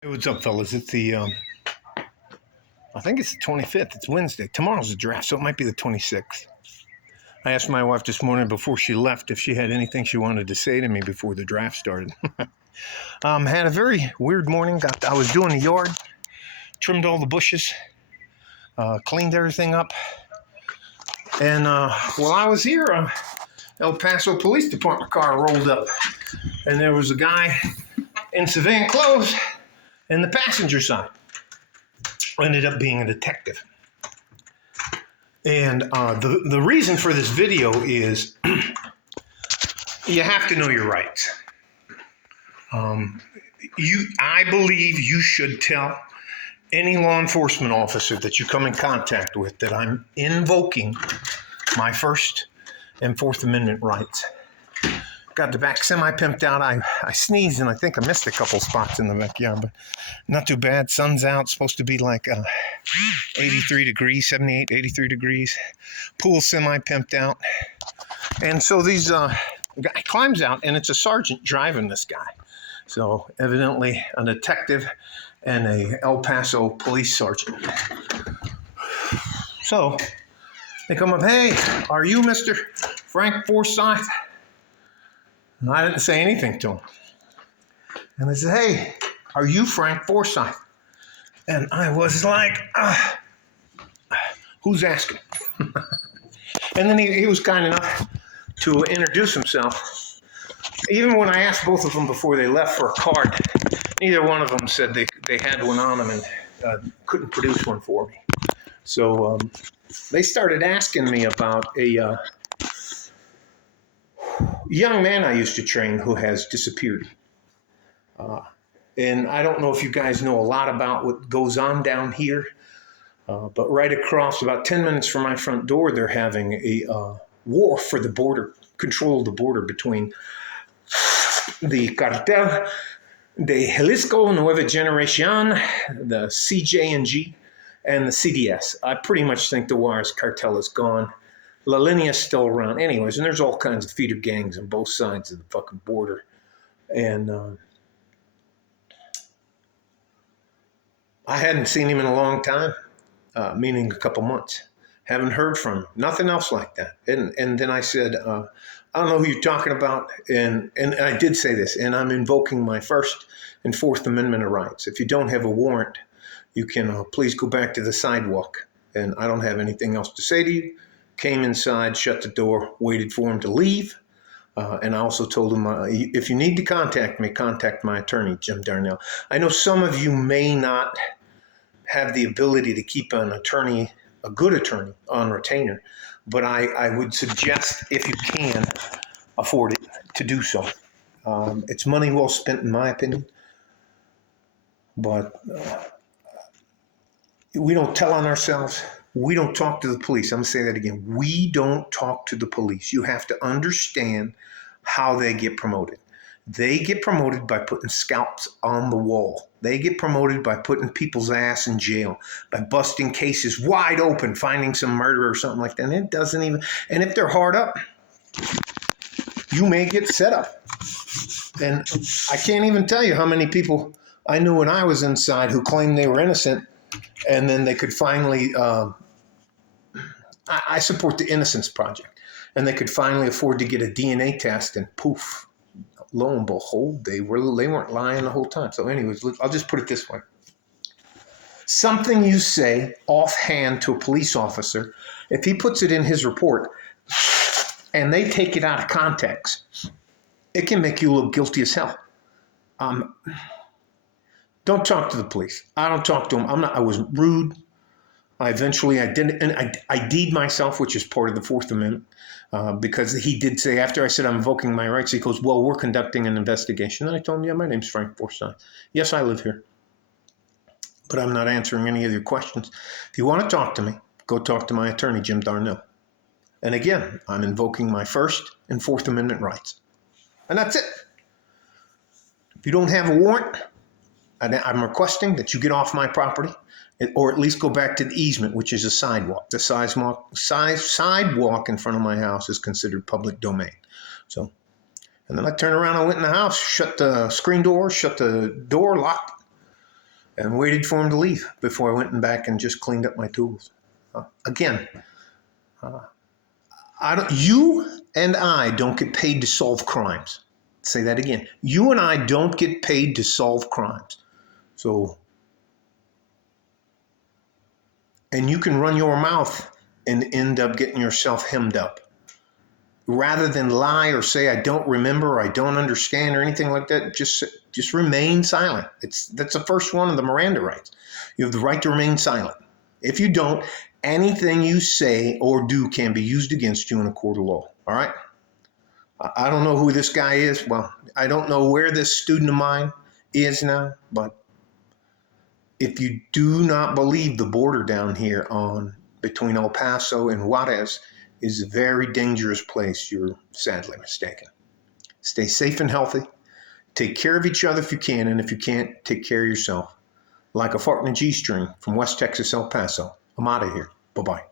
Hey, what's up, fellas? It's I think it's the 25th. It's Wednesday. Tomorrow's the draft, so it might be the 26th. I asked my wife this morning before she left if she had anything she wanted to say to me before the draft started. Had a very weird morning. I was doing the yard, trimmed all the bushes, cleaned everything up. And while I was here, El Paso Police Department car rolled up. And there was a guy in civilian clothes in the passenger side. Ended up being a detective. And the reason for this video is you have to know your rights. I believe you should tell any law enforcement officer that you come in contact with that I'm invoking my First and Fourth Amendment rights. Got the back semi-pimped out. I sneezed and I think I missed a couple spots in the backyard, but not too bad. Sun's out. Supposed to be like 83 degrees, 78, 83 degrees. Pool semi-pimped out. And so these guy climbs out, and it's a sergeant driving this guy. So evidently a detective and a El Paso police sergeant. So they come up, "Hey, are you Mr. Frank Forsyth?" And I didn't say anything to him. And they said, "Hey, are you Frank Forsyth?" And I was like, who's asking? And then he was kind enough to introduce himself. Even when I asked both of them before they left for a card, neither one of them said they had one on them and couldn't produce one for me. So they started asking me about a young man I used to train who has disappeared. And I don't know if you guys know a lot about what goes on down here, but right across, about 10 minutes from my front door, they're having a war for the border, control of the border between the Cartel de Jalisco Nueva Generación, the CJNG, and the CDS. I pretty much think the Juarez cartel is gone. La Linea is still around. Anyways, and there's all kinds of feeder gangs on both sides of the fucking border. And I hadn't seen him in a long time, meaning a couple months. Haven't heard from him. Nothing else like that. And then I said, I don't know who you're talking about. And I did say this, and I'm invoking my First and Fourth Amendment of rights. If you don't have a warrant, you can please go back to the sidewalk. And I don't have anything else to say to you. Came inside, shut the door, waited for him to leave. And I also told him, if you need to contact me, contact my attorney, Jim Darnell. I know some of you may not have the ability to keep an attorney, a good attorney, on retainer, but I would suggest, if you can afford it, to do so. It's money well spent, in my opinion. But we don't tell on ourselves. We don't talk to the police. I'm going to say that again. We don't talk to the police. You have to understand how they get promoted. They get promoted by putting scalps on the wall. They get promoted by putting people's ass in jail, by busting cases wide open, finding some murder or something like that. And it doesn't even, and if they're hard up, you may get set up. And I can't even tell you how many people I knew when I was inside who claimed they were innocent, and then they could finally, I support the Innocence Project, and they could finally afford to get a DNA test, and poof, lo and behold, they weren't lying the whole time. So anyways, I'll just put it this way. Something you say offhand to a police officer, if he puts it in his report and they take it out of context, it can make you look guilty as hell. Don't talk to the police. I don't talk to them. I was rude. I didn't, and I ID'd myself, which is part of the Fourth Amendment, because he did say, after I said I'm invoking my rights, he goes, "Well, we're conducting an investigation." And I told him, "Yeah, my name's Frank Forsyth. Yes, I live here, but I'm not answering any of your questions. If you want to talk to me, go talk to my attorney, Jim Darnell." And again, I'm invoking my First and Fourth Amendment rights. And that's it. If you don't have a warrant, I'm requesting that you get off my property, or at least go back to the easement, which is a sidewalk. The sidewalk in front of my house is considered public domain. So, and then I turned around and went in the house, shut the screen door, shut the door, locked, and waited for him to leave before I went back and just cleaned up my tools. Again, you and I don't get paid to solve crimes. Say that again. You and I don't get paid to solve crimes. So, and you can run your mouth and end up getting yourself hemmed up. Rather than lie or say, I don't remember, or I don't understand, or anything like that, just remain silent. That's the first one of the Miranda rights. You have the right to remain silent. If you don't, anything you say or do can be used against you in a court of law. All right? I don't know who this guy is. Well, I don't know where this student of mine is now, but if you do not believe the border down here between El Paso and Juarez is a very dangerous place, you're sadly mistaken. Stay safe and healthy. Take care of each other if you can, and if you can't, take care of yourself. Like a fart in a G-string from West Texas, El Paso. I'm out of here. Bye-bye.